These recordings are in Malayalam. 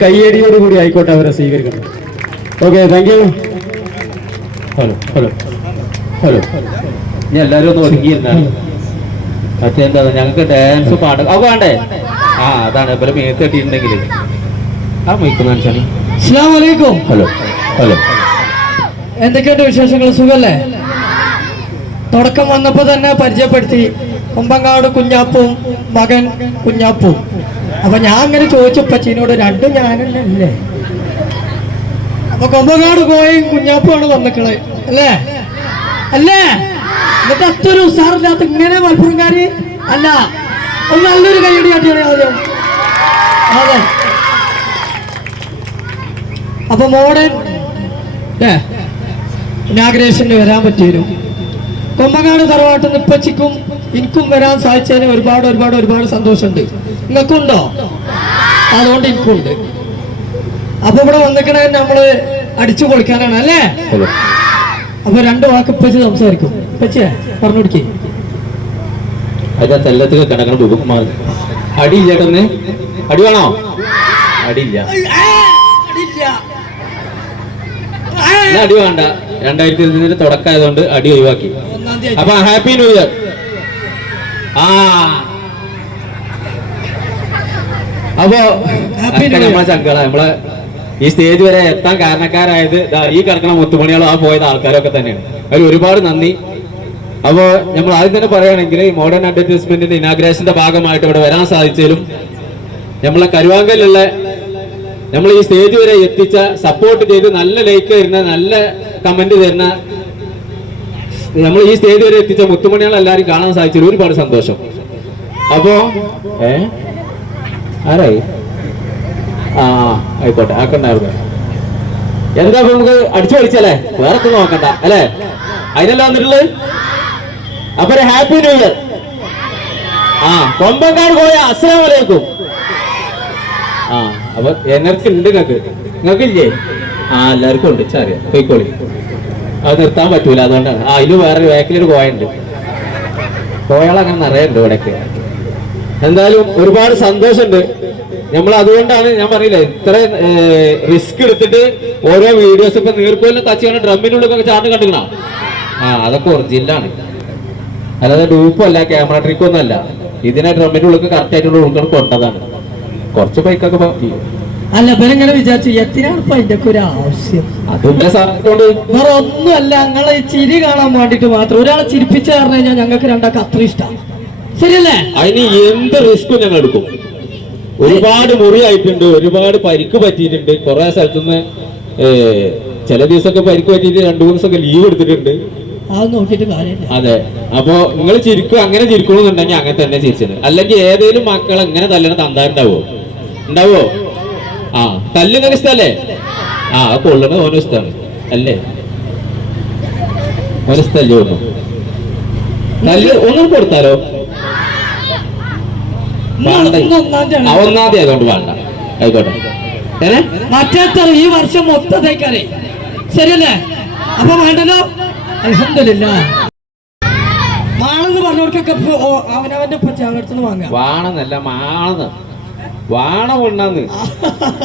കയ്യടിയോടുകൂടി ആയിക്കോട്ടെ അവരെ സ്വീകരിക്കണം okay thank you hello hello hello ഞാൻ എല്ലാവരും ഒന്ന് ഒതുങ്ങിയിരുന്നാണ് എന്താ ഞങ്ങൾക്ക് ഡാൻസ് പാട അത് വേണ്ടേ? ആ അതാണ്. ഇവരെ മേത്ത് കെട്ടിയിട്ടുണ്ടെങ്കിൽ ആ മൈക്ക് മനസ്സിലാണ് അസ്സാം വലൈക്കും ഹലോ ഹലോ എന്തൊക്കെയുണ്ട് വിശേഷങ്ങൾ? സുഖല്ലേ? തുടക്കം വന്നപ്പോ തന്നെ പരിചയപ്പെടുത്തി. കൊമ്പങ്കാട് കുഞ്ഞാപ്പും മകൻ കുഞ്ഞാപ്പും. അപ്പൊ ഞാൻ അങ്ങനെ ചോദിച്ചു പച്ചീനോട് രണ്ടും ഞാനല്ലേ? അപ്പൊ കൊമ്പങ്ങാട് പോയി കുഞ്ഞാപ്പുമാണ് വന്നിട്ടുള്ളത് അല്ലേ? അല്ലേ? എന്നിട്ട് അത്തൊരു ഉസാറില്ലാത്ത ഇങ്ങനെ മലപ്പുറംകാര് അല്ല. ഒന്ന് നല്ലൊരു കൈയടി കാട്ടിയാണ് ആദ്യം. അതെ. അപ്പൊ മോഡേൺ ഇനാഗ്രേഷന് വരാൻ പറ്റിയിരുന്നു കൊമ്പങ്ങാട് തറവാട്ട് നിന്ന് ഇപ്പച്ചിക്കും എനിക്കും വരാൻ സാധിച്ചതിന് ഒരുപാട് ഒരുപാട് ഒരുപാട് സന്തോഷമുണ്ട്. നിങ്ങൾക്കുണ്ടോ? അതുകൊണ്ട് എനിക്കുണ്ട്. അപ്പൊ ഇവിടെ വന്നിക്കണേ നമ്മൾ അടിച്ചു പൊളിക്കാനാണ് അല്ലേ? അപ്പൊ രണ്ട് വാക്ക് ഇപ്പച്ച് സംസാരിക്കും. ഇപ്പച്ചേ പറഞ്ഞു കൊടുക്കേ. അതിന്റെ കിടക്കണ അടിയില്ല ചേട്ടന്ന് അടി വേണോ? അടിയില്ല എന്നാ അടി വേണ്ട. രണ്ടായിരത്തി തുടക്കമായതുകൊണ്ട് അടി ഒഴിവാക്കി. അപ്പൊ ഹാപ്പി ന്യൂ ഇയർ. ആ. അപ്പോ നമ്മളെ ചങ്കള നമ്മളെ ഈ സ്റ്റേജ് വരെ എത്താൻ കാരണക്കാരായത് ഈ കിടക്കണ മുത്തുമണികളും ആ പോയത് ആൾക്കാരൊക്കെ തന്നെയാണ്. അതിൽ ഒരുപാട് നന്ദി. അപ്പോ നമ്മൾ ആദ്യം തന്നെ പറയുകയാണെങ്കിൽ ഈ മോഡേൺ അഡ്വർടൈസ്മെന്റിന്റെ ഇനാഗ്രേഷന്റെ ഭാഗമായിട്ട് ഇവിടെ വരാൻ സാധിച്ചാലും നമ്മളെ കരുവാങ്കലുള്ള നമ്മൾ ഈ സ്റ്റേജ് വരെ എത്തിച്ച സപ്പോർട്ട് ചെയ്ത് നല്ല ലൈക്ക് തരുന്ന നല്ല കമന്റ് തരുന്ന നമ്മൾ ഈ സ്റ്റേജ് വരെ എത്തിച്ച മുത്തുമണികൾ എല്ലാവരും കാണാൻ സാധിച്ചതിൽ ഒരുപാട് സന്തോഷം. അപ്പോ ഏ? ആരായി? ആ ആയിക്കോട്ടെ ആക്കണ്ടായിരുന്നു. എന്താ നമുക്ക് അടിച്ചു പഠിച്ചല്ലേ വേറെ നോക്കണ്ട അല്ലേ? അതിനല്ല വന്നിട്ടുള്ളത്? അപ്പൊ ഹാപ്പി ന്യൂ ഇയർ. ആ കൊമ്പങ്കാട് പോയ അസ്സലാം വലൈക്കും ആ അപ്പൊ എനർജി ഉണ്ട് നിങ്ങൾക്ക്. ഇല്ലേ ആ എല്ലാവർക്കും ഉണ്ട് ചാറിയ പോയിക്കോളി. അത് നിർത്താൻ പറ്റൂല. അതുകൊണ്ടാണ്. ആ അതിൽ വേറെ ബാക്കിലൊരു കോയുണ്ട് കോയകൾ അങ്ങനെ നിറയെ ഉണ്ട് ഇവിടെയൊക്കെ. എന്തായാലും ഒരുപാട് സന്തോഷമുണ്ട്. നമ്മൾ അതുകൊണ്ടാണ് ഞാൻ പറയില്ല ഇത്ര റിസ്ക് എടുത്തിട്ട് ഓരോ വീഡിയോസ് ഇപ്പൊ നീർക്കോലിനെ തച്ചാണ് ഡ്രമ്മിന്റെ ഉള്ളിൽ ചാണ്ട് കണ്ടുക്കണ? ആ അതൊക്കെ ഒറിജിനലാണ് അല്ലാതെ ഡൂപ്പല്ല ക്യാമറ ട്രിക്കൊന്നും അല്ല. ഇതിനെ ഡ്രമ്മിന്റെ ഉള്ളിൽ കറക്റ്റ് ആയിട്ടുള്ള ഉൾക്കാണ് കൊണ്ടതാണ്. കുറച്ച് ബൈക്കൊക്കെ അല്ല ഇവരിങ്ങനെ വിചാരിച്ചു എത്തിനാണിപ്പോ അതിന്റെ ഒക്കെ ഒരു ആവശ്യം? വേറെ ഒന്നുമല്ല ഞങ്ങളെ ചിരി കാണാൻ വേണ്ടിട്ട് മാത്രം. ഒരാളെ ചിരിപ്പിച്ചു പറഞ്ഞു കഴിഞ്ഞാൽ ഞങ്ങൾക്ക് രണ്ടാൾക്ക് അത്ര ഇഷ്ടം. ശരിയല്ലേ? അതിന് എന്ത് റിസ്ക് ഞങ്ങൾ എടുക്കും. ഒരുപാട് മുറി ആയിട്ടുണ്ട് ഒരുപാട് പരിക്ക് പറ്റിയിട്ടുണ്ട്. കുറെ സ്ഥലത്തുനിന്ന് ചില ദിവസമൊക്കെ പരിക്ക് പറ്റിയിട്ട് രണ്ടു മൂന്ന് ദിവസമൊക്കെ ലീവ് എടുത്തിട്ടുണ്ട്. അത് നോക്കിയിട്ട് കാര്യമില്ല. അതെ. അപ്പൊ നിങ്ങൾ ചിരിക്കും അങ്ങനെ ചിരിക്കണമെന്നുണ്ടെങ്കിൽ അങ്ങനെ തന്നെ ചിരിച്ചത്. അല്ലെങ്കിൽ ഏതെങ്കിലും മക്കൾ അങ്ങനെ തല്ലണ തന്താരുണ്ടാവോ? ഉണ്ടാവോ? ഉണ്ടാവോ തല്ല് നിങ്ങൾക്ക് ഇഷ്ടല്ലേ? ആ കൊള്ളണത് ഓനും ഇഷ്ടമാണ് അല്ലേ? ഓനിഷ്ടല്ലേ ഇഷ്ടല്ലേ ഒന്നും തല്ല് ഒന്നും കൊടുത്താലോ? വേണ്ട. ആ ഒന്നാം തീയതി അതുകൊണ്ട് വേണ്ട. ആയിക്കോട്ടെ. ഏനെ മറ്റേത്തറ ഈ വർഷം മൊത്തത്തേക്കറി ശരിയല്ലേ? അപ്പൊ വേണ്ടല്ലോ? അലഹമില്ല മാണെന്ന് പറഞ്ഞവർക്കൊക്കെ ഇപ്പൊ ഓ- അവനവന്റെ ഇപ്പൊ അവരടുത്തുനിന്ന് വാങ്ങാം വാണെന്നല്ല മാണെന്ന് വാണ ഉണ്ണാന്ന്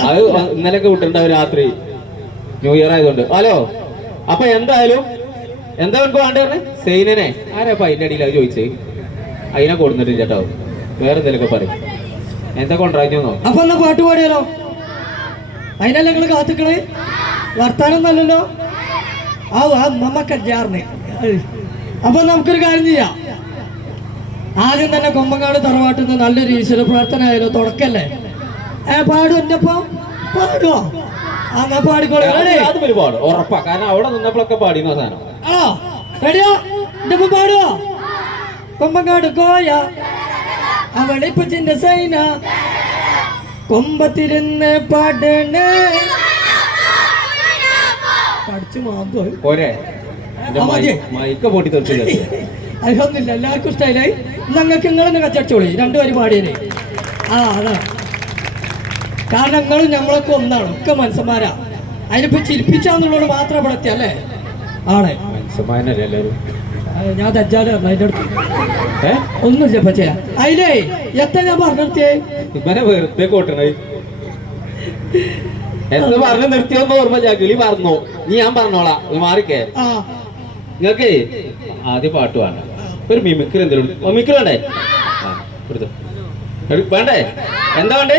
അത് ഇന്നലെയൊക്കെ വിട്ടിട്ടുണ്ടാവും രാത്രി. ന്യൂ ഇയർ ആയതുകൊണ്ട്. ഹലോ? അപ്പൊ എന്തായാലും എന്താ നമുക്ക് വേണ്ടത് സെയിനെ അപ്പൊ അതിന്റെ അടിയിൽ അത് ചോദിച്ചേ? അതിനെ കൊടുത്തിട്ടില്ല ചേട്ടോ വേറെ എന്തെങ്കിലും പറയും. എന്താ കൊണ്ടുവരാഞ്ഞോ അപ്പൊ എന്നാ പാട്ട് പാടിയാലോ? അതിനല്ല നിങ്ങൾ വർത്താനം നല്ലല്ലോ ആ അമ്മമ്മ കല്യാറിന്. അപ്പൊ നമുക്കൊരു കാര്യം ചെയ്യാം. ആദ്യം തന്നെ കൊമ്പങ്ങാട് തറവാട്ടിൽ നിന്ന് നല്ലൊരു ഈശ്വര പ്രാർത്ഥന ആയാലോ? തുടക്കല്ലേ? ഏ പാടും എന്റെ ഒപ്പം പാടുവോ എന്നാ പാടിക്കോളൂ. ഒരുപാട് ഉറപ്പാ. കാരണം അവിടെ നിന്നപ്പോഴൊക്കെ പാടിയുന്ന സാധനം. ആണോ? റെഡിയോ? എന്റെ ഒപ്പം പാടുവോ? കൊമ്പങ്ങാട് കോയ അവളിപ്പിന്റെ സൈന കൊമ്പത്തിരുന്ന് പാടണേ. പഠിച്ചു മാത്രം പോരെ. മൈക്ക പൊട്ടി തെറിച്ച് അതൊന്നുമില്ല എല്ലാവർക്കും ഇഷ്ടമായി നിങ്ങൾക്ക് നിങ്ങൾ തന്നെ കച്ചടിച്ചോളി രണ്ടുപേരും പാടിയേ ആ അതാണ് കാരണം നിങ്ങളും ഞമ്മളൊക്കെ ഒന്നാണ്. ഒക്കെ മനുഷ്യന്മാരാ. അതിനിപ്പോ ചിരിപ്പിച്ചാന്നുള്ളത് മാത്രം ഇവിടെ എത്തിയ അല്ലേ? ആണ്. ഞാൻ ദജ്ജാൽ അതിന്റെ അടുത്ത്. ഒന്നും പച്ചയാ അതിലേ എത്ര ഞാൻ പറഞ്ഞു നിർത്തിയേ? ഇവനെ വെറുതെ കൊട്ടണേ എന്ത് പറഞ്ഞു നിർത്തിയൊന്നും ഓർമ്മ ചാക്കിളി കിളി പറഞ്ഞു. നീ ഞാൻ പറഞ്ഞോളാം. മാറിക്കേ. ആ. നിങ്ങൾക്ക് ആദ്യം പാട്ട് വേണ്ട. ഒരു മിമിക്രി എന്തെങ്കിലും മിമിക്രി വേണ്ടേ? എടുത്തു എടുത്തോ. എടു- വേണ്ടേ? എന്താ വേണ്ടേ?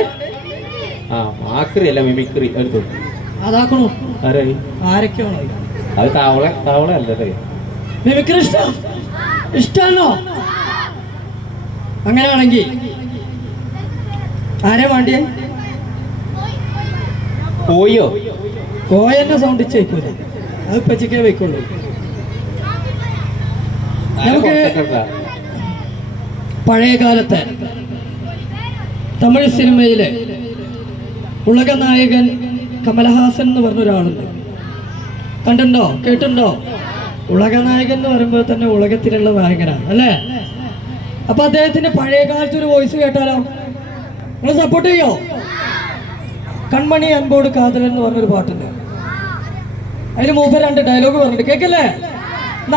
ആ മാക്രി അല്ല മിമിക്രി എടുത്തു. അതാക്കണോ? ആരായി? ആരൊക്കെയാണോ അത്? താവള താവള അല്ലേ മിമിക്രി ഇഷ്ടം? അങ്ങനെയാണെങ്കിൽ ആരെ വേണ്ടിയേ പോയോ കോയെന്നെ സൗണ്ട് ചേക്കൂല അത് പച്ചക്കേ വെക്കുള്ളൂ നമുക്ക് പഴയ കാലത്തെ തമിഴ് സിനിമയിലെ ഉലക നായകൻ കമലഹാസൻ എന്ന് പറഞ്ഞ ഒരാളുണ്ട് കണ്ടുണ്ടോ കേട്ടുണ്ടോ ഉലക നായകൻ എന്ന് പറയുമ്പോൾ തന്നെ ഉലകത്തിലുള്ള നായകനാണ് അല്ലേ? അപ്പൊ അദ്ദേഹത്തിന്റെ പഴയ കാലത്ത് ഒരു വോയിസ് കേട്ടാലോ? നിങ്ങൾ സപ്പോർട്ട് ചെയ്യോ? കൺമണി അൻപോട് കാതൽ എന്ന് പറഞ്ഞൊരു പാട്ടുണ്ട്. അതിന് മൂപ്പ രണ്ട് ഡയലോഗ് പറഞ്ഞിട്ട് കേക്കല്ലേ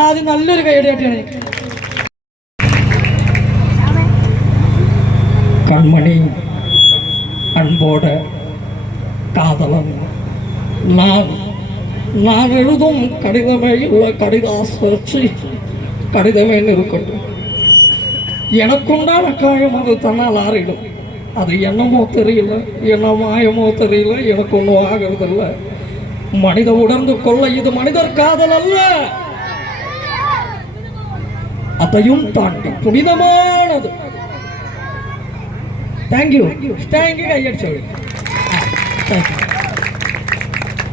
ആദ്യം നല്ലൊരു കൈയടിയായിട്ടാണ് கண்மணி அன்போட காதலன் நான் நான் எழுதும் கடிதமே இல்லை கடிதாசி கடிதமே இருக்கட்டும் எனக்குண்டான காயம் அது தன்னால் ஆறிடும் அது என்னமோ தெரியல என்ன மாயமோ தெரியல எனக்கு ஒன்றும் ஆகிறதில்ல மனித உணர்ந்து கொள்ள இது மனிதர் காதல் அல்ல അതയും പാട്ട്. പുണിതമാണത് താങ്ക് യു താങ്ക് യു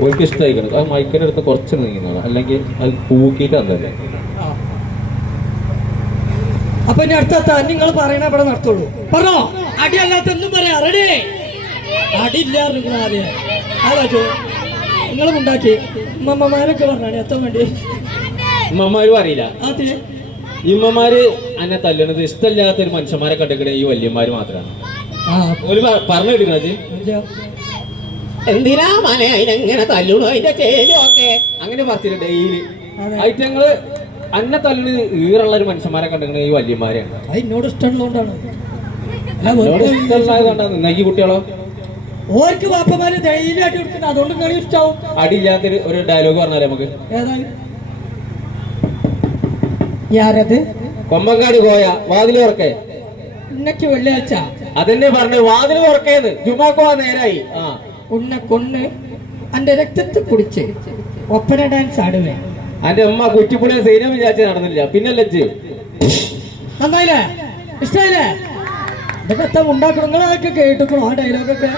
ഓർക്ക് ഇഷ്ടമായിക്കണം അടുത്ത് കുറച്ച് അല്ലെങ്കിൽ അത് പൂക്കിയിട്ട് അപ്പൊ ഇനി അടുത്ത നിങ്ങൾ പറയണ ഇവിടെ നടത്തുള്ളൂ. പറഞ്ഞോ? അടി അല്ലാത്ത എന്തും പറയാ റെഡി അടിയില്ല നിങ്ങളും ഉണ്ടാക്കി. മമ്മമാരൊക്കെ പറഞ്ഞാണ് എത്താൻ വേണ്ടി. അറിയില്ല. അതെ ഈ ഉമ്മമാര് എന്നെ തല്ലണത് ഇഷ്ടമില്ലാത്ത ഒരു മനുഷ്യന്മാരെ കണ്ടിക്കണ ഈ വല്യന്മാര് മാത്രമാണ് ഒരു പറഞ്ഞു കിട്ടുന്നത് എന്തിനാ മനെ അതിനെങ്ങനെ തല്ലണു അതിന്റെ ചേലൊക്കെ അങ്ങനെ പറഞ്ഞിട്ട് ഡെയിലി. ആയിട്ട് ഞങ്ങൾ അന്നെ തല്ലണ ഈറുള്ള ഒരു മനുഷ്യന്മാരെ കണ്ടിക്കണ ഈ വല്യന്മാരെയാണ്. അതിനോട് ഇഷ്ടമുള്ളതുകൊണ്ടാണ്. ഈ കുട്ടികളോ? ഓർക്ക് വാപ്പമാര് കൊടുക്കുന്നത്. അതുകൊണ്ട് കളി ഇഷ്ടാവും. അടിയില്ലാത്തൊരു ഒരു ഡയലോഗ് പറഞ്ഞാലേ നമുക്ക്? ഏതായാലും ഞാരത് കൊമ്പങ്കാട് കോയ വാതിൽ തുറക്കേ. ഇന്നക്ക് വെള്ളിയാഴ്ച. അതെന്നെ പറഞ്ഞു വാതിൽ തുറക്കേന്ന്. ജുമാക്കോ നേരായി. ആ. ഉന്നെ കൊണ്ണ് അന്റെ രക്തത്തെ കുടിച്ച് ഒപ്പന ഡാൻസ് ആടുവേ. അന്റെ അമ്മ കുറ്റിപ്പുളിയെ സൈന്യം വിചാരിച്ച നടന്നില്ല. പിന്നെ ലജ്ജ് നന്നായില്ലേ? ഇഷ്ടായില്ലേ? ഇതൊക്കെ ഉണ്ടാക്കണം? കേട്ടിക്കണോ ആ ഡയലോഗൊക്കെ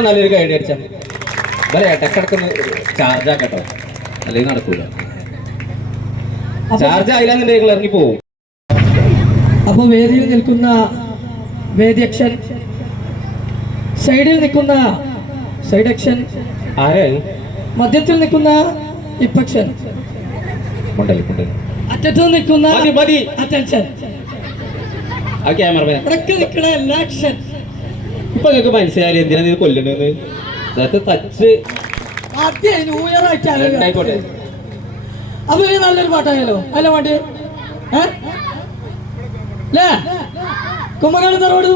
നല്ലൊരു കൈ അടിച്ചാൽ വരെ ഇടക്കിടക്കൊന്ന് ചാർജ് ആക്കട്ടോ. അല്ലെങ്കിൽ നടക്കൂല. ചാർജ് ആയില്ലെങ്കിൽ ഇറങ്ങി പോവും. അപ്പൊ വേദിയിൽ നിൽക്കുന്ന വേദിയക്ഷൻ സൈഡിൽ നിൽക്കുന്ന സൈഡക്ഷൻ മധ്യത്തിൽ നിൽക്കുന്ന ഇപ്പക്ഷൻ അറ്റത്ത് നിൽക്കുന്ന അറ്റൻഷൻ. എല്ലാ അക്ഷൻ ഇപ്പൊ നിങ്ങൾക്ക് മനസ്സിലായി എന്തിനാ നീ കൊല്ലണ്ടെന്ന് അതായത് ടച്ച് ആദ്യം ന്യൂ ഇയർ അപ്പൊ നല്ലൊരു പാട്ടായാലോ അല്ല വേണ്ടി ഏ? തറവാട്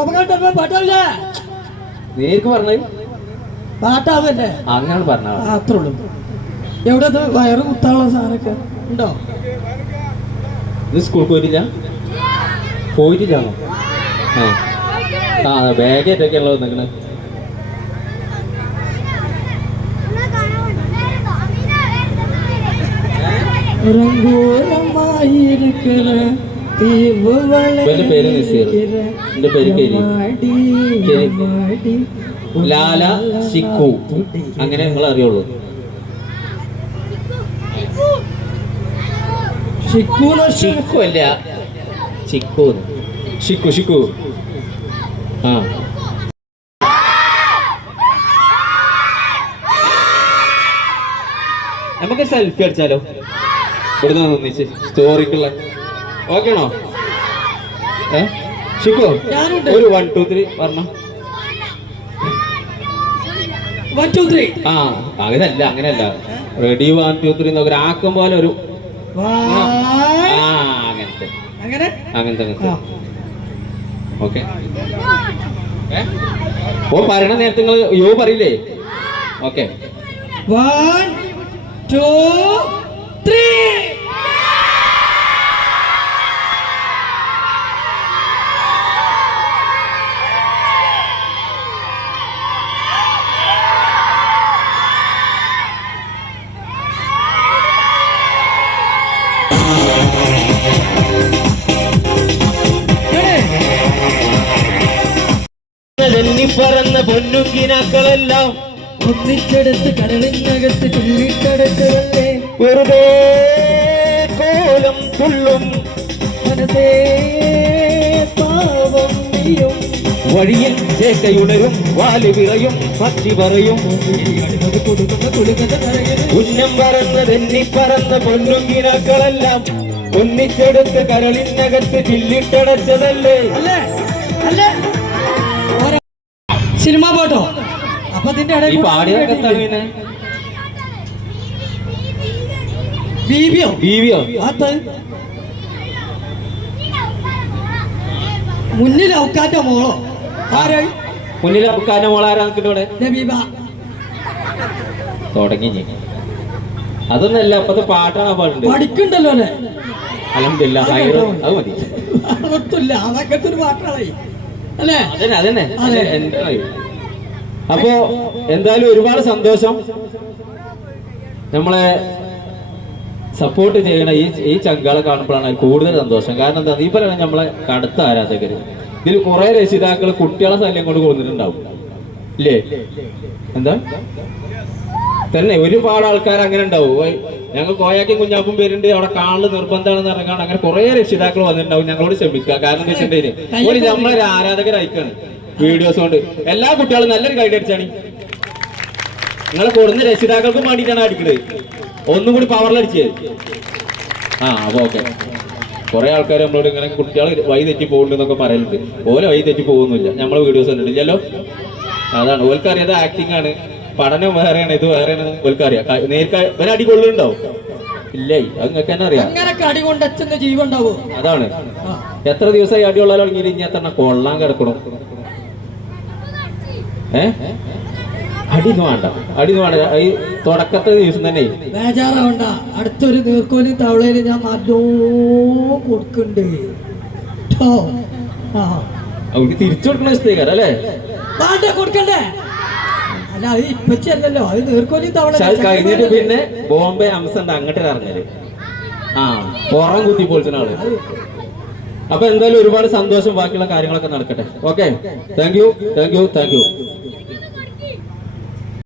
ഒന്നുകൂടെ തറവാട് പാട്ടാവില്ലേ? പാട്ടാവല്ലേ അങ്ങനെ പറഞ്ഞാൽ ആ, അത്രേ ഉള്ളൂ. എവിടെ വയറ് കുത്താനുള്ള സാധനമൊക്കെ ഉണ്ടോ? ഇത് സ്കൂൾ പോയിട്ടില്ല? പോയിട്ടില്ലാണോ ആ. ആ ബാഗേറ്റൊക്കെ ഉള്ളത് പേര് പേര് ലാല സിക്കു അങ്ങനെ നിങ്ങൾ അറിയുള്ളൂ. ചിക്കു അല്ല. ആ. നമുക്ക് സെൽഫി അടിച്ചാലോ? ഇവിടുന്ന് നിന്നിച്ച് സ്റ്റോറിക്കുള്ള ഓക്കെ ആണോ? ഏ? ഷിക്കു. ഒരു വൺ ടു ത്രീ പറഞ്ഞ. വൺ ടു ത്രീ ആ അങ്ങനല്ല അങ്ങനല്ല. റെഡി വൺ ടു ത്രീ എന്നൊക്കെ ആക്കം പോലെ ഒരു ആ അങ്ങനത്തെ. അങ്ങനെ? അങ്ങനത്തെ അങ്ങനത്തെ. ആ. ഓക്കെ ഓ പറയണ നേരത്തെ നിങ്ങൾ യോ പറയില്ലേ? ഓക്കെ വൺ ടു ത്രീ പൊന്നുക്കിനാക്കളെല്ലാം ഒന്നിച്ചെടുത്ത് കടലിനകത്ത് തുള്ളിട്ടടച്ചതല്ലേ വെറുതെ കോലം തുള്ളും മനസ്സേ പാവം നീയും വഴിയിൽ ചേക്കയുണരും വാൽ വിറയും പക്ഷി പറയും. ഉന്നം കൊടുക്കുന്ന കുളിക്കുന്ന കരയരുത് പൊന്നും കിനാക്കളെല്ലാം പറന്ന ഒന്നിച്ചെടുത്ത് കരളിനകത്ത് ചില്ലിട്ടടച്ചതല്ലേ? അല്ലേ? അല്ലേ? സിനിമ പാട്ടോ. അപ്പൊ ഇതിന്റെ ഇടയിൽ ബീവിയോ? അത് മുന്നിൽ ഔക്കാന്റെ മോളോ? ആരായി മുന്നിൽ ഔക്കാറ്റ മോൾ ആരാ തുടങ്ങി അതൊന്നല്ല അപ്പത്തെ പാട്ടാണ് പാടുണ്ട് പഠിക്കണ്ടല്ലോ അല്ലേ അലഹമില്ല അത് മതി. അതൊത്തില്ല അതൊക്കെ ഒരു പാട്ടാളായി അല്ലേ? അതന്നെ അതന്നെ. അതെ. അപ്പോ എന്തായാലും ഒരുപാട് സന്തോഷം. നമ്മളെ സപ്പോർട്ട് ചെയ്യണ ഈ ഈ ചങ്കാളെ കാണുമ്പോഴാണ് കൂടുതൽ സന്തോഷം. കാരണം എന്താ നീ പറയുന്നത് നമ്മളെ കടുത്ത ആരാധകര് ഇതിൽ കുറെ രക്ഷിതാക്കൾ കുട്ടികളെ ശല്യം കൊണ്ട് കൊടുത്തിട്ടുണ്ടാവും ഇല്ലേ? എന്താ? തന്നെ ഒരുപാട് ആൾക്കാർ അങ്ങനെ ഉണ്ടാവും. ഞങ്ങൾ കോയാക്കും കുഞ്ഞാപ്പും പേരുണ്ട്. അവിടെ കാണൽ നിർബന്ധമാണെന്ന് പറഞ്ഞാൽ അങ്ങനെ കുറെ രക്ഷിതാക്കൾ വന്നിട്ടുണ്ടാവും. ഞങ്ങളോട് ക്ഷമിക്കുക. കാരണം എന്താ വെച്ചിട്ടുണ്ടെങ്കിൽ ഒരു നമ്മളൊരു ആരാധകരായിക്കാണ്. വീഡിയോസ് കൊണ്ട്. എല്ലാ കുട്ടികളും നല്ലൊരു ഗൈഡ് അടിച്ചാണ്. നിങ്ങൾ കൊടുന്ന രക്ഷിതാക്കൾക്കും വേണ്ടിയിട്ടാണ് അടിക്കുന്നത് ഒന്നും കൂടി പവറിൽ അടിച്ചത് ആ അപ്പൊ ഓക്കെ കുറെ ആൾക്കാർ നമ്മളോട് ഇങ്ങനെ കുട്ടികൾ വഴി തെറ്റി പോകുന്നുണ്ടെന്നൊക്കെ പറയുന്നുണ്ട് ഓലെ വഴി തെറ്റി പോകുന്നില്ല നമ്മളെ വീഡിയോസ് കണ്ടിട്ടില്ലല്ലോ? അതാണ്. ഓൽക്കറിയാതെ ആക്ടിങ് ആണ്. പഠനം വേറെയാണ് ഇത് വേറെയാണ്. ഓൽക്കറിയാം നേരിട്ട് ഒരടി കൊള്ളുണ്ടാവും ഇല്ലേ? അത് നിങ്ങൾക്ക് തന്നെ അറിയാം. അങ്ങനെ കടി കൊണ്ട് അച്ഛന്റെ ജീവൻ ഉണ്ടാവോ അതാണ്. എത്ര ദിവസമായി അടിയുള്ള തുടങ്ങിയിട്ട് ഇനി എത്ര കൊള്ളാൻ കിടക്കണം? ഏ? അടിയൊന്നും വേണ്ട. അടിയൊന്നും വേണ്ട. ഈ തുടക്കത്തെ ദിവസം തന്നെ. ബേജാറാവണ്ട. അടുത്തൊരു നീർക്കോലും തവളയിലും ഞാൻ നല്ലോ കൊടുക്കണ്ട്. ആ. അവർക്ക് തിരിച്ചു കൊടുക്കണ ഇഷ്ടേക്കാരം അല്ലേ? വേണ്ട കൊടുക്കണ്ടേ? അല്ല അത് ഇപ്പച്ചല്ലോ അത് നീർക്കോലും തവള കഴിഞ്ഞിട്ട് പിന്നെ ബോംബെ അംസണ്ട് അങ്ങോട്ട് ഇറങ്ങൽ. ആ പുറം കുത്തി പൊളിച്ച ആൾ അപ്പൊ എന്തായാലും ഒരുപാട് സന്തോഷം ബാക്കിയുള്ള കാര്യങ്ങളൊക്കെ നടക്കട്ടെ. Okay thank you thank you thank you